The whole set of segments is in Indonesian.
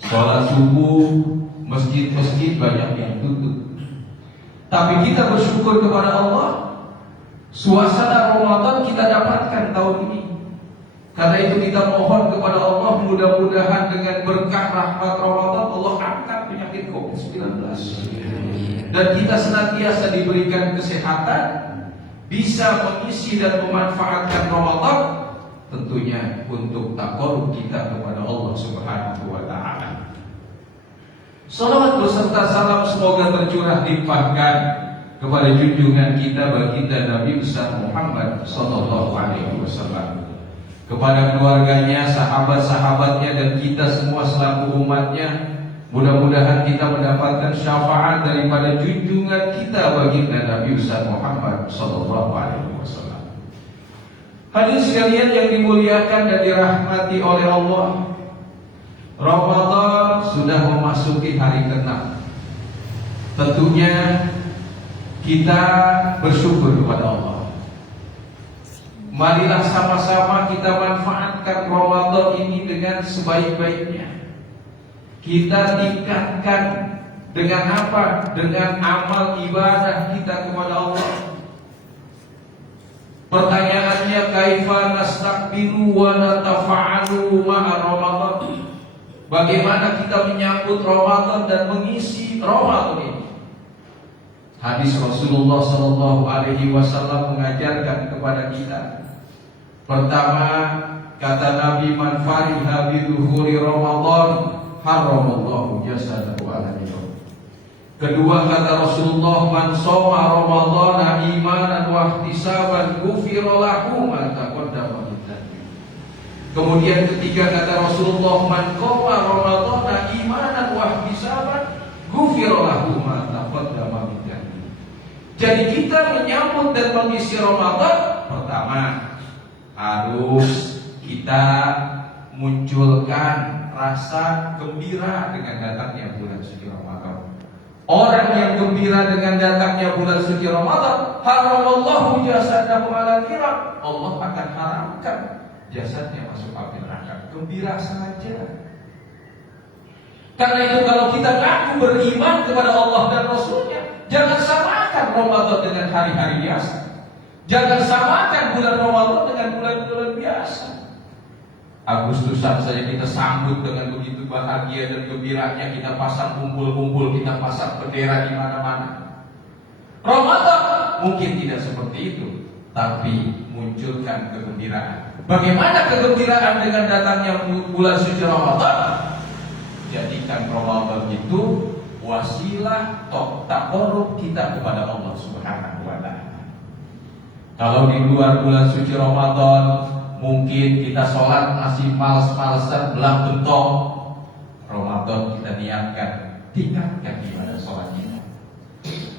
Sholat subuh, masjid-masjid banyak yang tutup. Tapi kita bersyukur kepada Allah, suasana Ramadan kita dapatkan tahun ini. Karena itu kita mohon kepada Allah, mudah-mudahan dengan berkah rahmat Ramadan Allah angkat penyakit COVID-19. Dan kita senantiasa diberikan kesehatan, bisa mengisi dan memanfaatkan Ramadan, tentunya untuk taqarrub kita kepada Allah Subhanahu wa taala. Salawat beserta salam semoga tercurah limpahkan kepada junjungan kita baginda Nabi besar Muhammad sallallahu alaihi wasallam, kepada keluarganya, sahabat-sahabatnya, dan kita semua selaku umatnya. Mudah-mudahan kita mendapatkan syafaat daripada junjungan kita baginda Nabi besar Muhammad sallallahu alaihi wasallam. Hadirin sekalian yang dimuliakan dan dirahmati oleh Allah, Ramadan sudah memasuki hari ke-6. Tentunya kita bersyukur kepada Allah. Marilah sama-sama kita manfaatkan Ramadan ini dengan sebaik-baiknya. Kita tingkatkan dengan apa? Dengan amal ibadah kita kepada Allah. Pertanyaannya, kaifa nastaqbilu wa natafa'alu ma'a Ramadan? Bagaimana kita menyambut Ramadan dan mengisi Ramadan ini? Hadis Rasulullah sallallahu alaihi wasallam mengajarkan kepada kita. Pertama, kata Nabi, man fariha bi dhuhuri Ramadan haramallahu jasadahu ala nar. Kedua, kata Rasulullah, man shoma Ramadhana imanan wa ihtisaban ghufira lahu ma taqaddama min dhanbi. Kemudian ketiga, kata Rasulullah, man qama Ramadhana imanan wa ihtisaban ghufira lahu ma taqaddama min dhanbi. Jadi kita menyambut dan mengisi Ramadan, pertama harus kita munculkan rasa gembira dengan datangnya bulan suci Ramadan. Orang yang gembira dengan datangnya bulan suci Ramadan, haramallahu jasadahu ala nar. Allah akan haramkan jasadnya masuk api neraka. Gembira saja. Karena itu kalau kita ngaku beriman kepada Allah dan Rasulnya, jangan samakan Ramadan dengan hari-hari biasa. Jangan samakan bulan Ramadan dengan bulan-bulan biasa. Agustusan saja kita sambut dengan begitu bahagia dan gembiranya, kita pasang kumpul-kumpul, kita pasang bendera di mana-mana. Ramadan mungkin tidak seperti itu, tapi munculkan kegembiraan. Bagaimana kegembiraan dengan datangnya bulan suci Ramadan? Jadikan Ramadan itu wasilah taqarrub kita kepada Allah Subhanahu wa taala. Kalau di luar bulan suci Ramadan mungkin kita sholat masih males-malesan belah bentong, Ramadan kita niatkan tingkatkan ibadah sholat kita.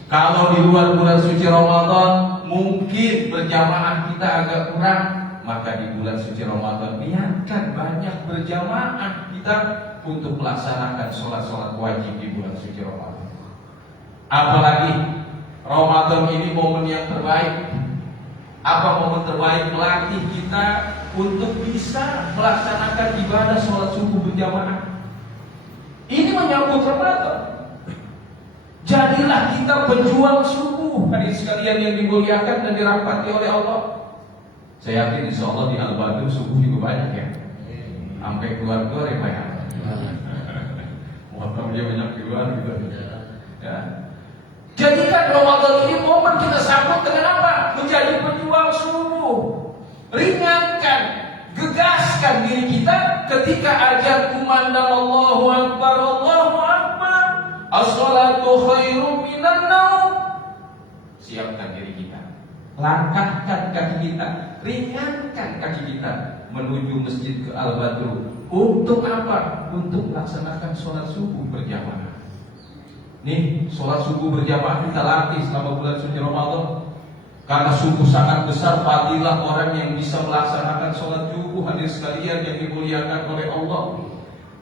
Kalau di luar bulan suci Ramadan mungkin berjamaah kita agak kurang, maka di bulan suci Ramadan niatkan banyak berjamaah kita untuk melaksanakan sholat-sholat wajib di bulan suci Ramadan. Apalagi Ramadan ini momen yang terbaik. Apa momen terbaik? Melatih kita untuk bisa melaksanakan ibadah sholat subuh berjamaah. Ini menyambut Ramadan. Jadilah kita pejuang subuh, hadirin sekalian yang dimuliakan dan dirahmati oleh Allah. Saya yakin insya Allah di Al-Badr subuh juga banyak ya. Sampai keluar-keluar ya banyak. Motornya banyak keluar gitu. Ya. Jadikan Ramadan ini momen kita sambut dengan apa? Menjadi pejuang subuh. Ringankan, gegaskan diri kita ketika azan kumandang Allahu Akbar, Allahu Akbar, as-salatu khairum minan naum. Siapkan diri kita, langkahkan kaki kita, ringankan kaki kita menuju masjid ke Al-Badr. Untuk apa? Untuk melaksanakan sholat subuh berjamaah. Nih, sholat subuh berjamaah kita latih selama bulan suci Ramadan. Karena sungguh sangat besar fadilah orang yang bisa melaksanakan sholat subuh, hadirin sekalian yang dimuliakan oleh Allah.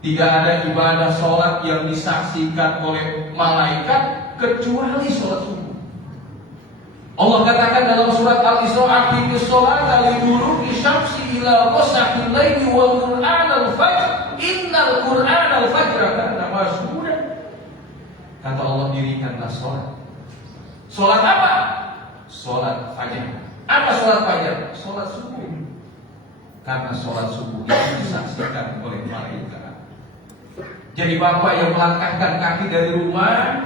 Tidak ada ibadah sholat yang disaksikan oleh malaikat kecuali sholat subuh. Allah katakan dalam surat Al-Isra, aqimis sholata liduluki syamsi ila ghasaqil laili wa qur'anal fajr Innal Qur'ana al-fajr kana mashhuda. Kata Allah, dirikanlah sholat. Sholat apa? Sholat fajar. Apa sholat fajar? Sholat subuh. Karena sholat subuh itu disaksikan oleh malaikat. Jadi bapak yang melangkahkan kaki dari rumah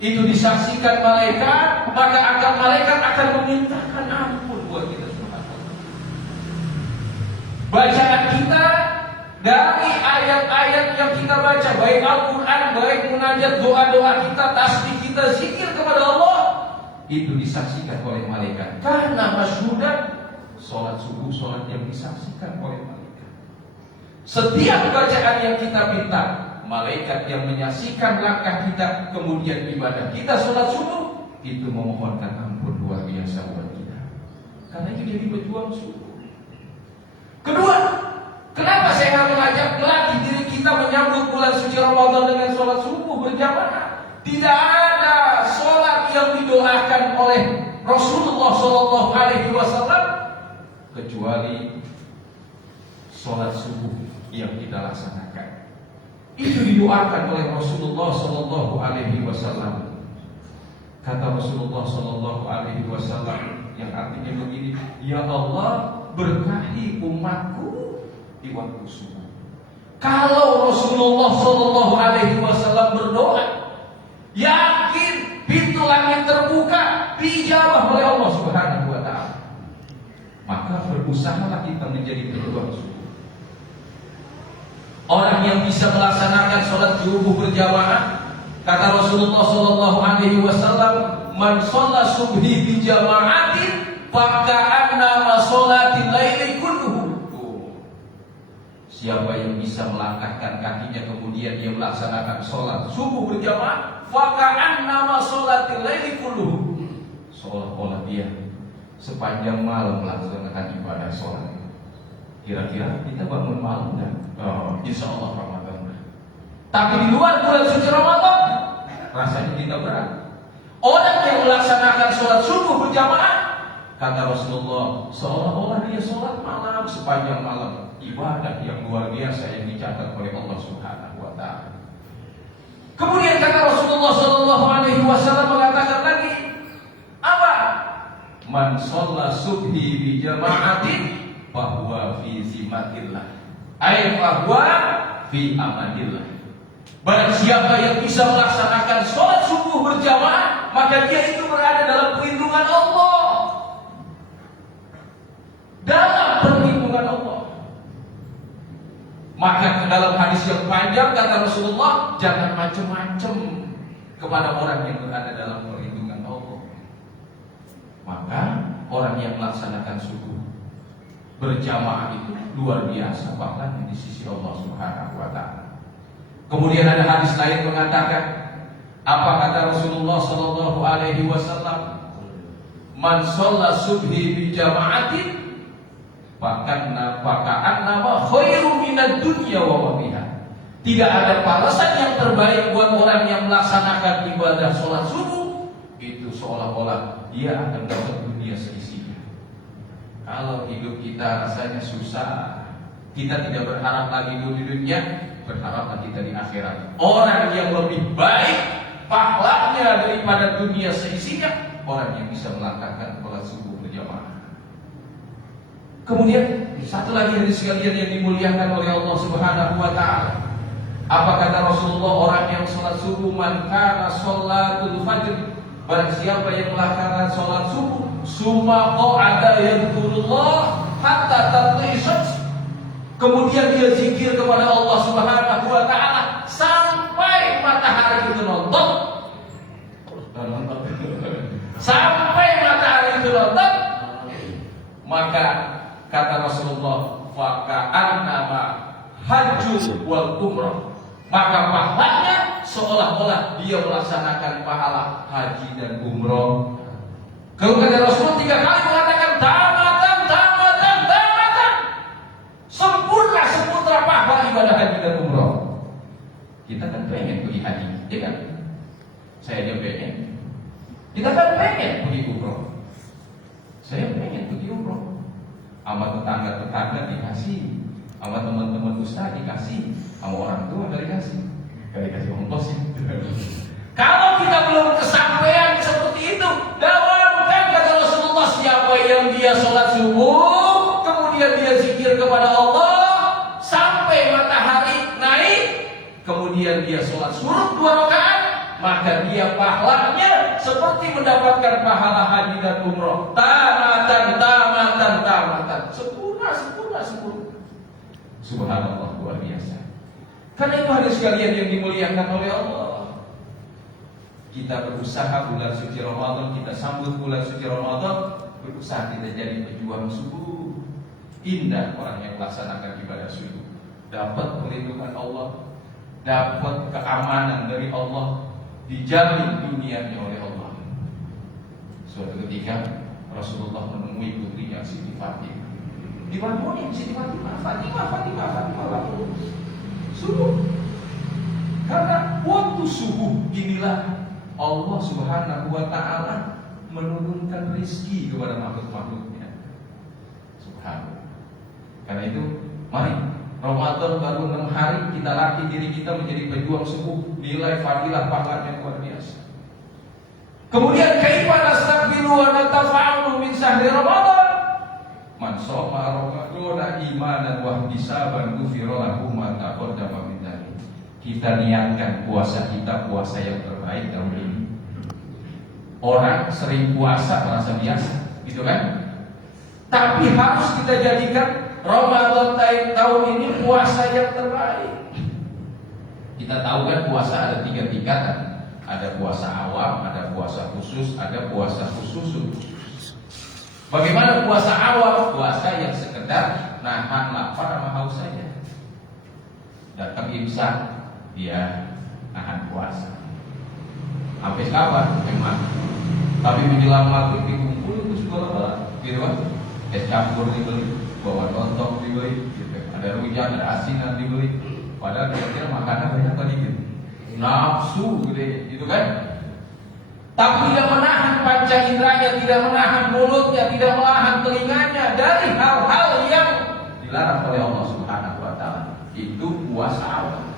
itu disaksikan malaikat, maka akan malaikat akan memintakan ampun buat kita semua. Bacaan kita dari ayat-ayat yang kita baca, baik Al-Quran, baik munajat, doa-doa kita, tasbih kita, zikir kepada Allah, itu disaksikan oleh malaikat. Karena masyhudan, sholat subuh, sholat yang disaksikan oleh malaikat. Setiap bacaan yang kita minta, malaikat yang menyaksikan langkah kita, kemudian ibadah kita sholat subuh, itu memohonkan ampun luar biasa buat kita. Karena itu jadi pejuang subuh. Kedua, kenapa saya harus mengajak melatih diri kita menyambut bulan suci Ramadan dengan sholat subuh berjamaah? Tidak ada sholat yang didoakan oleh Rasulullah SAW kecuali sholat subuh yang kita laksanakan. Itu didoakan oleh Rasulullah SAW. Kata Rasulullah SAW yang artinya begini, ya Allah, berkahi umatku di waktu subuh. Kalau Rasulullah SAW berdoa, yakin pintu langit terbuka, dijawab oleh Allah Subhanahu wa Ta'ala. Maka berusahalah kita menjadi pejuang subuh. Orang yang bisa melaksanakan sholat subuh berjamaah, kata Rasulullah SAW, man sholat subhi bi jama'atin faka'anna sholatil laili kulluhu. Siapa yang bisa melangkahkan kakinya kemudian dia melaksanakan sholat subuh berjamaah, faka'anna sholatil laili kulluhu, seolah-olah dia sepanjang malam melaksanakan ibadah sholat. Kira-kira kita bangun malam dan insya Allah Ramadan. Tapi di luar bulan suci Ramadan, rasanya kita berat. Orang yang melaksanakan sholat subuh berjamaah, kata Rasulullah, seolah-olah dia sholat malam sepanjang malam. Ibadah yang luar biasa yang dicatat oleh Allah Subhanahu wa Ta'ala. Kemudian kata Rasulullah SAW mengatakan lagi, apa? Man sholat subhi bi jama'atin bahwa fi zimatillah, ay bahwa fi amanillah. Barang siapa yang bisa melaksanakan sholat subuh berjamaah, maka dia itu berada dalam perlindungan Allah. Dalam perlindungan Allah. Maka dalam hadis yang panjang kata Rasulullah, jangan macam-macam kepada orang yang berada dalam perlindungan Allah. Maka orang yang melaksanakan subuh berjamaah itu luar biasa bahkan di sisi Allah Subhanahu wa Ta'ala. Kemudian ada hadis lain mengatakan, apa kata Rasulullah SAW? Man sholat subhi bi jama'atin faka'annama khairum minad dunya wa biha. Tidak ada balasan yang terbaik buat orang yang melaksanakan ibadah sholat subuh, itu seolah-olah dia akan dapat dunia seisinya. Kalau hidup kita rasanya susah, kita tidak berharap lagi di dunia, berharaplah kita di akhirat. Orang yang lebih baik pahalanya daripada dunia seisinya, orang yang bisa melangkahkan sholat subuh berjamaah. Kemudian satu lagi hadis sekalian yang dimuliakan oleh Allah Subhanahu wa Ta'ala. Apa kata Rasulullah, orang yang sholat subuh, man kana sholatul fajr, barang siapa yang melaksanakan sholat subuh, summa qa'ada yadhkurullah hatta tatlu'i syams, kemudian dia zikir kepada Allah Subhanahu wa Ta'ala sampai matahari itu nonton. Sampai matahari itu nonton, maka kata Rasulullah, faka'annama hajjun wal umrah, maka pahalanya seolah-olah dia melaksanakan pahala haji dan umroh. Kalau kata Rasulullah 3 kali mengatakan tamatan, sempurna seputra pahala ibadah haji dan umroh. Kita kan pengen pergi haji, ya kan? Saya aja pengen. Kita kan pengen pergi umroh. Saya pengen pergi umroh. Sama tetangga-tetangga dikasih. Sama teman-teman ustaz dikasih, sama orang tua nggak dikasih ongkos ya. Kalau kita belum kesampaian seperti itu, dawamkan kata Rasulullah, siapa yang dia sholat subuh, kemudian dia zikir kepada Allah sampai matahari naik, kemudian dia sholat surut 2 rakaat, maka dia pahalanya seperti mendapatkan pahala haji dan umroh. Tamatan. Sempurna. Subhanallah, luar biasa. Karena itu hadirin sekalian yang dimuliakan oleh Allah, kita berusaha bulan suci Ramadan, kita sambut bulan suci Ramadan, berusaha kita jadi pejuang subuh. Indah orang yang melaksanakan ibadah subuh, dapat perlindungan Allah, dapat keamanan dari Allah, dijamin dunianya oleh Allah. Suatu ketika Rasulullah menemui putrinya Siti Fatimah. Dibangunin Siti Fatimah subuh. Karena waktu subuh inilah Allah Subhanahu wa ta'ala menurunkan rezeki kepada makhluk-makhluknya. Subhanallah. Karena itu mari Ramadan baru 6 hari, kita latih diri kita menjadi pejuang subuh. Nilai fadilah pahalanya luar biasa. Kemudian kaifa nastaqbilu wa natafa'alu min syahri Ramadan. Man shoma Ramadan imanan wa ihtisaban ghufira lahu ma taqaddama min dhanbi. Kita niatkan puasa kita puasa yang terbaik tahun ini. Orang sering puasa merasa biasa, gitu kan? Tapi harus kita jadikan Ramadan tahun ini puasa yang terbaik. Kita tahu kan puasa ada 3 tingkatan. Ada puasa awam, ada puasa khusus, ada puasa khusus. Bagaimana puasa awam? Puasa yang sekedar nahan lapar sama haus saja. Datang imsak, dia nahan puasa. Sampai kapan? Memang. Tapi menjelang maghrib dikumpul itu segala-gala, gitu kan? Es campur dibeli, bawa lontong dibeli, gitu. Ada rujak, ada asinan dibeli. Padahal kira-kira makanan banyak tadi gitu. Nafsu gitu kan? Tapi tidak menahan panca inderanya, tidak menahan mulutnya, tidak menahan telinganya dari hal-hal yang dilarang oleh Allah Subhanahu wa ta'ala. Itu puasa awal.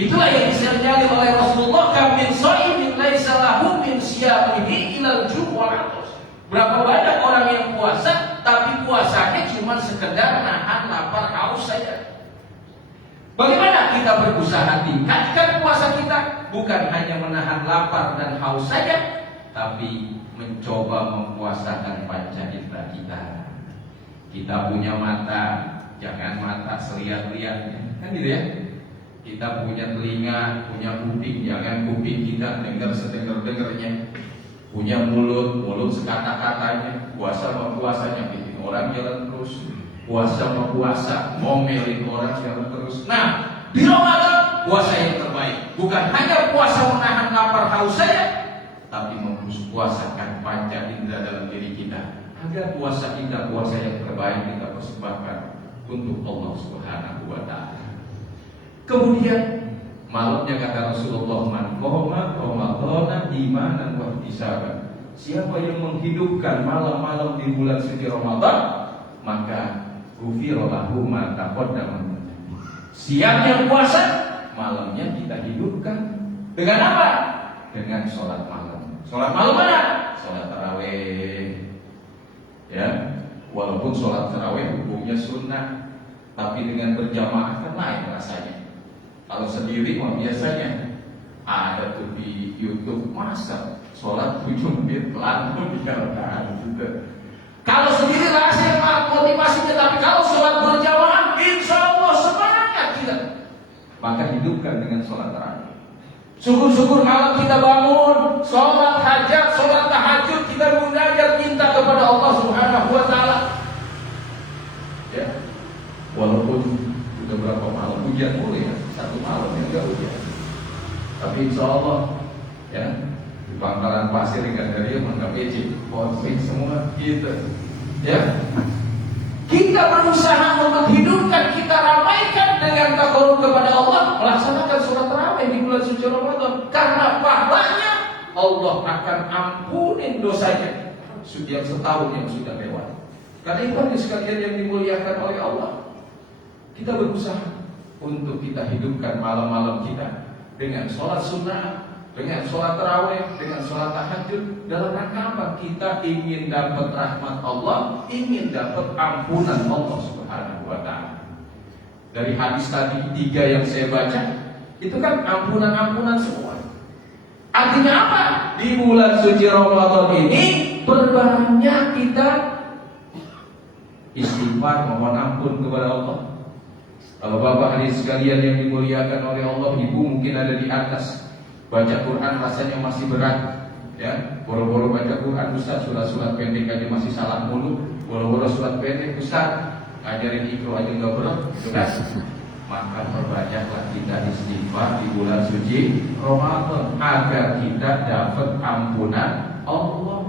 Itulah yang disenjali oleh Rasulullah, kam min shaimin laisa lahu min siyamihi ilal jumu'ah. Berapa banyak orang yang puasa tapi puasanya cuma sekedar nahan lapar haus saja. Bagaimana kita berusaha tingkatkan puasa kita? Bukan hanya menahan lapar dan haus saja, tapi mencoba mempuasakan panca indera kita. Kita punya mata, jangan mata seliat-liatnya, kan gitu ya? Kita punya telinga, punya kuping, jangan kuping kita dengar sedengar-dengarnya. Punya mulut sekata-katanya. Puasa sama puasanya bikin orang jalan terus. Puasa sama puasa ngomelin orang jalan terus. Nah, di Ramadan puasa yang terbaik bukan hanya puasa menahan lapar haus saja, tapi mempuasakan panca indera dalam diri kita agar puasa kita puasa yang terbaik kita persembahkan untuk Allah Subhanahu wa ta'ala. Kemudian malamnya kata Rasulullah, man qoma ramadhana imanan wa ihtisaban. Siapa yang menghidupkan malam-malam di bulan suci Ramadan, maka ghufira lahu ma taqaddama. Siangnya puasa, malamnya kita hidupkan dengan apa? Dengan sholat malam. Sholat malam mana? Sholat tarawih. Ya, walaupun sholat tarawih hukumnya sunnah, tapi dengan berjamaah kan lain rasanya. Kalau sendiri mah biasanya ada tuh di YouTube, masa sholat 7 menit lalu dijalankan juga. Kalau sendiri rasanya motivasinya, tapi kalau sholat berjamaah, insya Allah semangat kita. Maka hidupkan dengan sholat tarawih. Syukur-syukur malam kita bangun, sholat hajat, sholat tahajud, kita munajat minta kepada Allah Subhanahu wa ta'ala. Ya, walaupun sudah berapa malam hujan mulai ya, 1 malam yang enggak hujan. Tapi insya Allah ya, di Bangkalan Pasir ikan dari menganggap ejek, posting semua gitu. Ya, kita berusaha untuk hidupkan, kita ramaikan dengan takarrub kepada Allah, melaksanakan sholat tarawih di bulan suci Ramadan. Karena pahalanya Allah akan ampunin dosanya yang setahun yang sudah lewat. Karena itu sekalian yang dimuliakan oleh Allah. Kita berusaha untuk kita hidupkan malam-malam kita dengan sholat sunnah, dengan sholat tarawih, dengan sholat tahajud. Dalam rangka apa? Kita ingin dapat rahmat Allah, ingin dapat ampunan Allah Subhanahu wa Ta'ala. Dari hadis tadi 3 yang saya baca, itu kan ampunan-ampunan semua. Artinya apa? Di bulan suci Ramadan ini perbanyak kita istighfar, mohon ampun kepada Allah. Kalau bapak hadirin sekalian yang dimuliakan oleh Allah, ibu mungkin ada di atas, baca Quran rasanya masih berat, ya. Boro-boro baca Quran, Ustaz, surat pendek aja masih salah mulu. Boro-boro surat pendek, Ustaz, ajarin ikro aja nggak berat, Ustaz. Maka perbanyaklah kita istighfar di bulan suci Ramadan agar kita dapat ampunan Allah.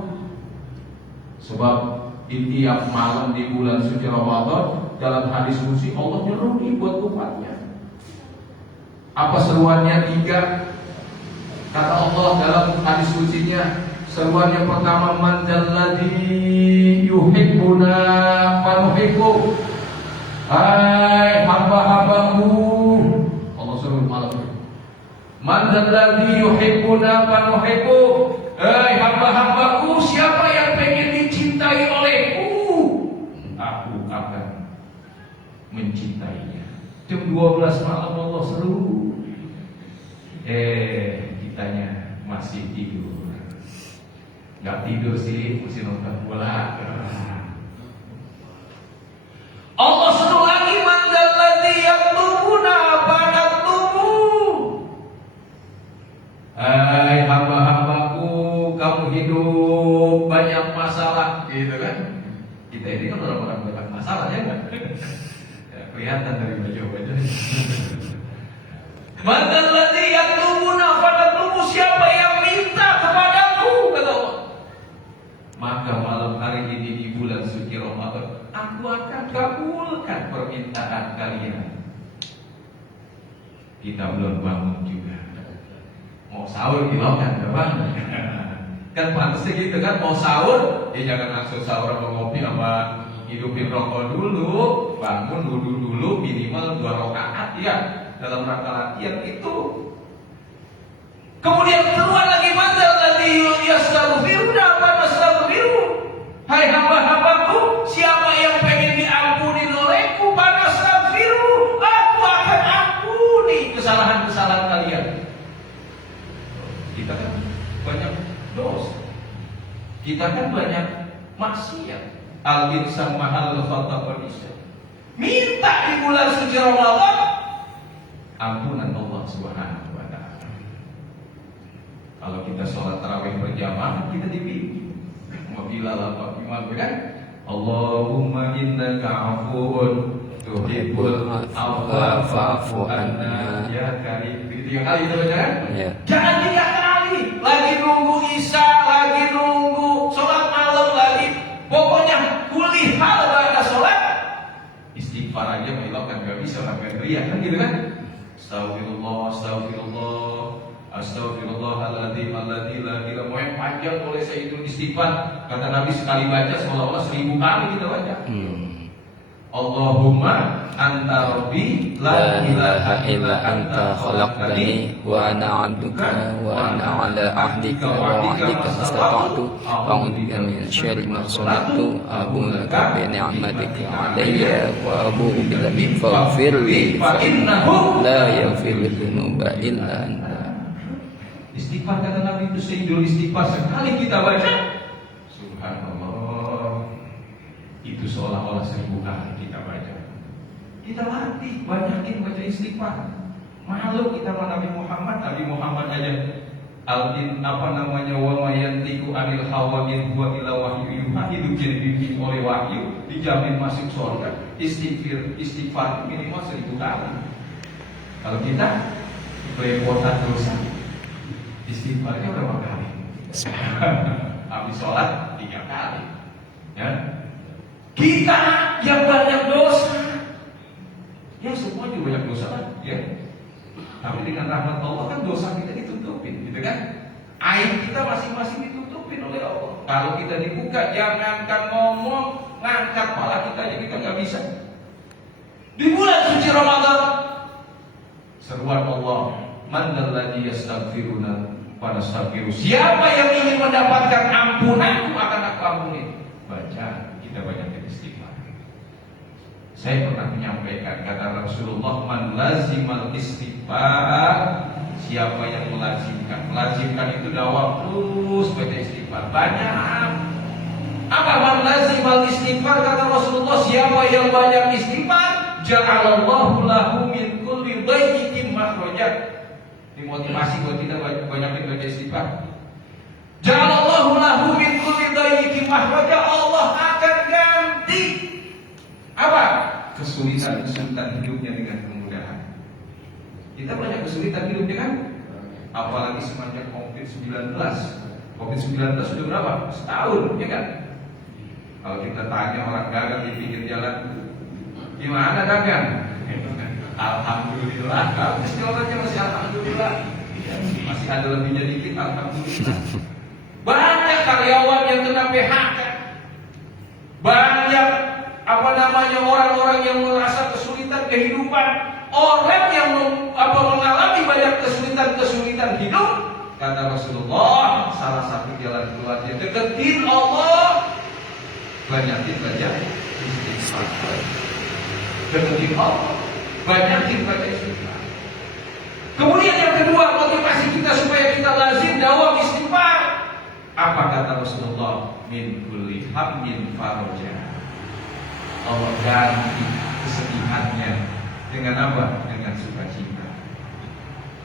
Sebab di tiap malam di bulan suci Ramadan, dalam hadis qudsi Allah nyeruki buat umatnya. Apa seruannya? 3. Kata Allah dalam hadis qudsinya, seruan yang pertama, man dzalladzi yuhibbuna fanuhibbu. Hai hamba-hambaku, Allah suruh malam ini, man dzalladzi yuhibbuna fanuhibbu. Hai hamba-hambaku, siapa yang pengen dicintai olehku, aku akan mencintainya. Jam 12 malam Allah seru. Kitanya masih tidur. Gak tidur sih, masih nonton bola. Allah seru lagi, man dzalladzi yatlubuna fanatlubu. Hai hamba-hambaku, kamu hidup banyak masalah, gitu kan? Kita ini kan orang-orang banyak masalah, ya enggak? Kelihatan dari baju-baju. Man dzalladzi yatlubuna fanatlubu, siapa yang minta kepadaku, kata Allah. Maka malam hari ini di bulan suci Ramadan, aku akan kabulkan permintaan kalian. Kita belum bangun juga, mau sahur kan, kan pantasnya gitu kan, mau sahur, jangan langsung sahur sama ngopi sama hidupin rokok dulu, bangun wudu dulu minimal 2 rakaat ya, dalam rangka latihan itu. Kemudian keluar lagi, man dzalladzi yastaghfiruna fanastaghfiru. Hai hamba-hambaku, siapa yang pengen diampuni olehku, fanastaghfiru, aku akan ampuni kesalahan-kesalahan kalian. Kita kan banyak dosa, kita kan banyak maksiat. Al-insan mahal khata wa isya. Minta di bulan suci Ramadan ampunan Allah Subhanahu wa Ta'ala. Kalau kita sholat tarawih berjamaah, kita dibimbing. Bila lapar imam kan, Allahumma innaka afuun tuhibbul afwa fa'fu anna ya karim. Begitu 3 kali kita baca kan? Yeah. Jangan 3 kali. Lagi nunggu isya, lagi nunggu sholat malam lagi. Pokoknya kulih hal pada sholat, istighfar aja menghilangkan, gak bisa orang teriak kan gitu kan? Astagfirullah, astagfirullah, astagfirullahaladzim, alladzi la ilaha illa huwa. Panjang boleh saya itu istighfar. Kata Nabi sekali baca seolah-olah 1000 kali kita baca. Allahumma anta rabbi la ilaha illa anta khalaqtani wa ana 'abduka wa ana 'ala ahdika wa wa'dika mastata'tu a'udzu bika min syarri ma sana'tu abu'u laka bi ni'matika 'alayya wa abu'u bi dhanbi faghfir li fa innahu la yaghfiru dzunuba illa anta. Istighfar kata Nabi itu seidul istighfar sekali kita baca, subhanallah, itu seolah-olah 1000 kali kita baca. Kita latih, banyakin baca istighfar. Malu kita sama Nabi Muhammad aja al-din wa mayantiku anil hawa in huwa illa wahyu yuha, hidup jadi dibimbing oleh wahyu, dijamin masuk surga. Istighfar minimal 1000 kali. Kalau kita belepotan dosa, istighfarnya berapa kali? Habis sholat 3 kali. Ya. Kita yang banyak dosa, ya semua juga banyak dosa kan? Ya. Tapi dengan rahmat Allah kan dosa kita ditutupin, gitu kan? Aib kita masing-masing ditutupin oleh Allah. Kalau kita dibuka, jangankan ngomong, ngangkat kepala kita aja kita nggak bisa. Di bulan suci Ramadan, seruan Allah, man alladzi yastaghfiruna wa nastaghfiru. Siapa yang ingin mendapatkan ampunanku akan aku ampuni. Baca, kita banyak istighfar. Saya pernah menyampaikan kata Rasulullah, man lazimal istighfar. Siapa yang melazimkan itu dawam terus baca istighfar banyak. Apa man lazimal istighfar, kata Rasulullah, siapa yang banyak istighfar, ja'alallahu lahu min kulli dhayqin makhrajan. Ini motivasi buat kita banyakin baca istighfar. Ja'alallahu lahu min kulli dhayqin makhrajan. Allah akan ganti apa? Kesulitan hidupnya dengan kemudahan. Kita banyak kesulitan hidupnya kan? Apalagi semenjak COVID-19. COVID-19 sudah berapa? Setahun, ya kan? Kalau kita tanya orang dagang di pinggir jalan, gimana dagang? Alhamdulillah. Kalau jawabannya masih alhamdulillah. Masih ada lebihnya dikit, alhamdulillah. Banyak karyawan yang kena PHK. Banyak orang-orang yang merasa kesulitan kehidupan. Orang yang mengalami banyak kesulitan hidup, kata Rasulullah, salah satu jalan keluarnya deketin Allah, banyakin baca istighfar. Deketin Allah, banyakin baca istighfar. Kemudian yang kedua, motivasi kita supaya kita lazim dawam istighfar. Apa kata Rasulullah? Min kulli hammin faraja. Allah ganti kesedihannya dengan apa? Dengan sukacita.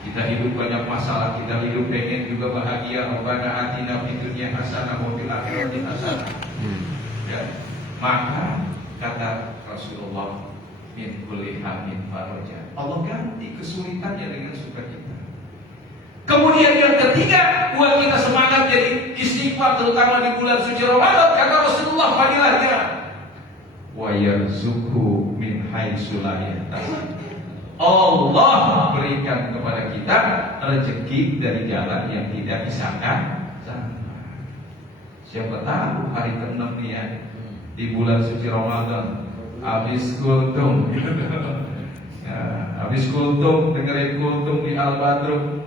Kita hidup banyak masalah, kita hidup pengen juga bahagia. Rabbana atina fid dunya hasanah wa fil akhirati hasanah. Ya. Maka kata Rasulullah, min kulli hammin faraja. Allah ganti kesulitannya dengan sukacita. Kemudian yang ketiga, buat kita semangat jadi istighfar terutama di bulan suci Ramadan, kata Rasulullah fadilahnya, wa yarzuqhu min haitsu la yahtasib. Allah berikan kepada kita rezeki dari jalan yang tidak disangka. Siapa tahu hari ke-6 nih ya, di bulan suci Ramadan, habis kultum, ya, habis kultum, dengerin kultum di Al-Badrun,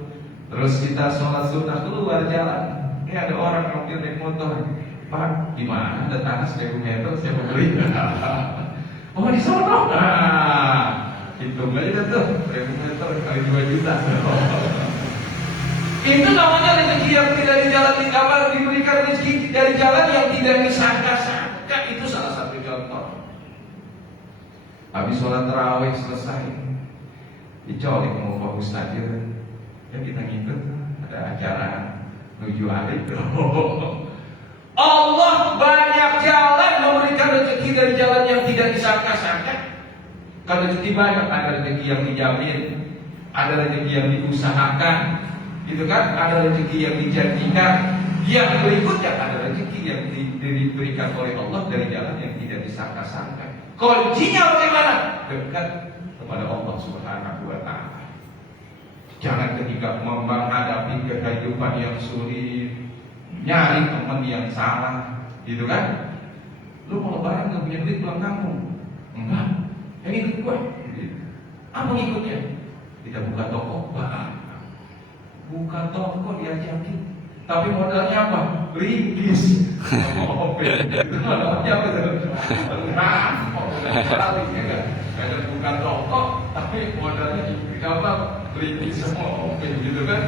terus kita sholat sunnah keluar jalan. Ini ada orang mobil naik motor, Pak, gimana? Ada tanah 1.000 meter, siapa beli? Oh, di sono. Nah, hitung aja tuh, 1.000 meter kali 2 juta. Itu namanya rezeki yang tidak di jalan diberikan rezeki dari jalan yang tidak disangka-sangka. Itu salah satu contoh. Habis sholat tarawih selesai, dicolek mau Pak Ustaz ya kita ngikut, ada acara menuju akhir. Allah banyak jalan memberikan rezeki dari jalan yang tidak disangka-sangka. Kalau rezeki banyak, ada rezeki yang dijamin, ada rezeki yang diusahakan, gitu kan? Ada rezeki yang dijanjikan. Yang berikutnya ada rezeki yang diberikan oleh Allah dari jalan yang tidak disangka-sangka. Kuncinya bagaimana? Dekat kepada Allah Subhanahu wa Ta'ala. Jangan ketika menghadapi kehidupan yang sulit, nyari teman yang salah, gitu kan? Lu mau lebaran gak punya duit pulang kampung? Enggak, yang ikut gue. Apa ngikutnya? Kita buka toko, buka toko diajakin. Tapi modalnya apa? Ringgis. Itu modalnya apa? Ada buka toko, tapi modalnya apa? Ringgis semua, gitu kan?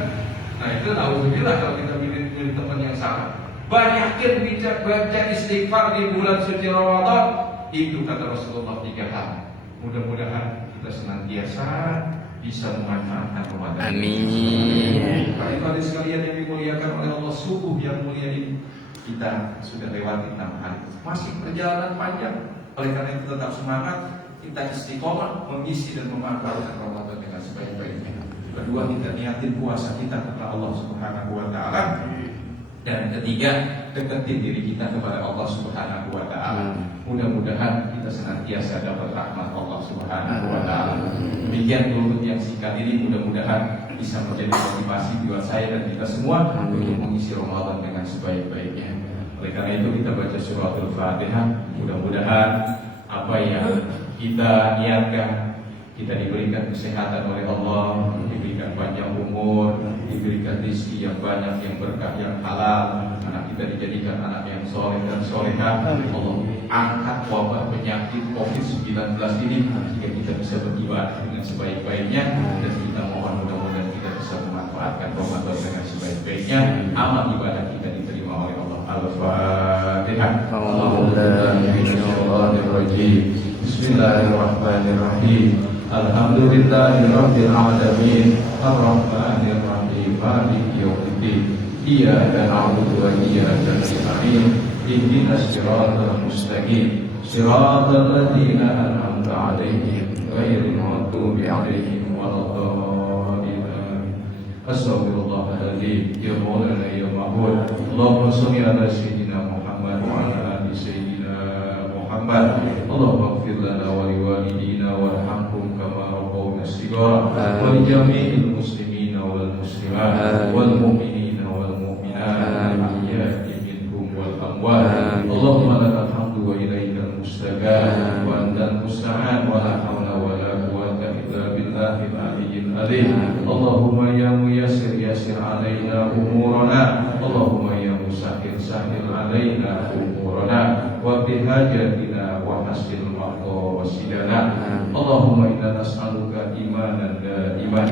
Nah itu alhamdulillah kalau kita milih teman yang salah. Banyakin baca istighfar di bulan suci Ramadan. Itu kata Rasulullah 3 hal. Mudah-mudahan kita senantiasa bisa memanfaatkan Ramadan. Amin. Kali-kali sekalian yang dimuliakan oleh Allah, subuh yang mulia ini kita sudah lewati 6 hari. Masih perjalanan panjang. Oleh karena itu tetap semangat, kita istiqomah mengisi dan memanfaatkan Ramadan dengan sebaik-baiknya. Kedua, kita niatin puasa kita kepada Allah Subhanahu wa Ta'ala. Dan ketiga, deketin diri kita kepada Allah Subhanahu wa Ta'ala. Mudah-mudahan kita senantiasa dapat rahmat Allah Subhanahu wa Ta'ala. Demikian dulu yang singkat ini, mudah-mudahan bisa menjadi motivasi buat saya dan kita semua untuk mengisi Ramadan dengan sebaik-baiknya. Oleh karena itu kita baca suratul Fatihah. Mudah-mudahan apa yang kita niatkan, kita diberikan kesehatan oleh Allah, diberikan panjang umur, diberikan rezeki yang banyak, yang berkah, yang halal, anak kita dijadikan anak yang soleh dan solehah. Allah angkat wabah penyakit COVID-19 ini sehingga kita bisa beribadah dengan sebaik-baiknya, dan kita mohon mudah-mudahan kita bisa memanfaatkan Ramadan dengan sebaik-baiknya, amal ibadah kita diterima oleh Allah. Al-Fatihah. Bismillahirrahmanirrahim. Alhamdulillahirabbil alamin, arrahmanir rahim, maliki yaumiddin. Iyyaka na'budu wa iyyaka nasta'in. Ihdinas siratal mustaqim, siratal ladzina an'amta 'alaihim ghairil maghdubi 'alaihim waladdallin. Astaghfirullahaladzim. Ya Maulana ya Ma'bud, Allahumma shalli ala sayyidina Muhammad wa ala ali sayyidina Muhammad. Allahumma ighfir lana wa liwalidina warhamhum kama rabbawna shighara, wa li jami'il muslimina wal muslimat wal mu'minina wal mu'minat al-ahya'i minhum wal amwat. Allahumma lakal hamdu wa ilaikal mustaqam wa antal musta'an wa la hawla wa la quwwata illa billahil aliyyil azim. Allahumma ya muyassir yassir alaina umurana, Allahumma ya musahhil sahhil alaina umurana, wa bihajatina wa hasil maqta wasilana. Allahumma inna nas'aluka imanan daiman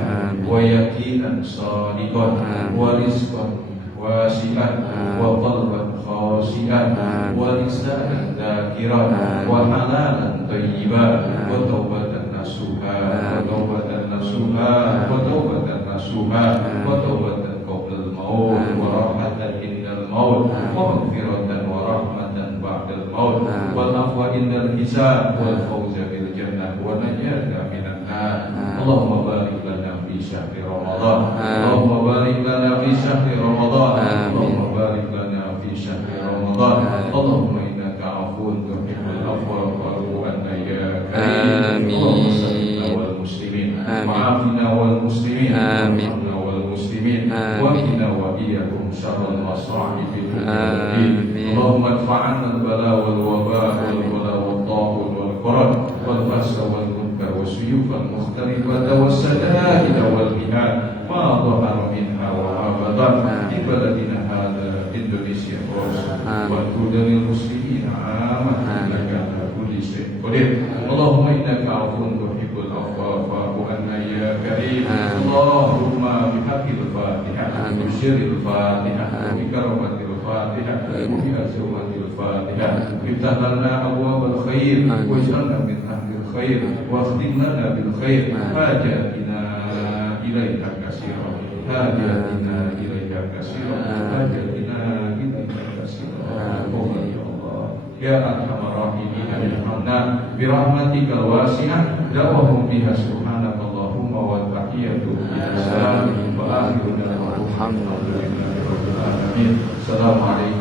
wa yaqinan shadiqan wa rizqan wasi'an wa qalban khashi'an wa lisanan dzakiran wa halalan thayyiban wa taubatan nasuha wa taubatan nasuha wa taubatan nasuha wa taubatan qablal maut wa rahmatan indal maut wa maghfiratan wa rahmatan ba'dal maut wal afwa indal hisab wal fawza bil jannah wa najata minan nar. Allahumma barik lana fi syahri Ramadan, Allahumma barik lana fi syahri Ramadan, Allahumma barik lana fi syahri Ramadan. Allahumma innaka afuwwun tuhibbul afwa fa'fu anna ya karim. Allahumma salli wal muslimin, ma'afina wal muslimin, ma'afina wal muslimin, wa qina wa iyyakum syarral masa'ib fid dunya. Allahumma adfa'anna al-bala wal waba wal wala wal ta'un wal qarad wal ba'sa wal munkar was suyufal mukhtalifata was sada'ida wal mihad ma dhahara minha wa ma batan fi baladina hadha Indonesia wa kulli muslimin amana innaka ala kulli syai'in qadir. Allahumma innaka 'afuwun tuhibbul 'afwa fa'fu anna ya karim. Allahumma bihaqqil Fatihah, bisyiril Fatihah, bi karamatil Fatihah, wa bi azwatil Fatihah. Iftah lana abwaabal khair waj'alna min ahlil khair wa khtim lana bil khair. Hajatina ilaika katsira, hajatina ilaika katsira, hajatina ilaika katsira. Ya arhamar rahimin alhamdulillah bi rahmatikal wasi'ah da'wahum biha subhanakallahumma wa tahiyyatu bisalam wa akhiru da'wana alhamdulillahi rabbil alamin. Assalamualaikum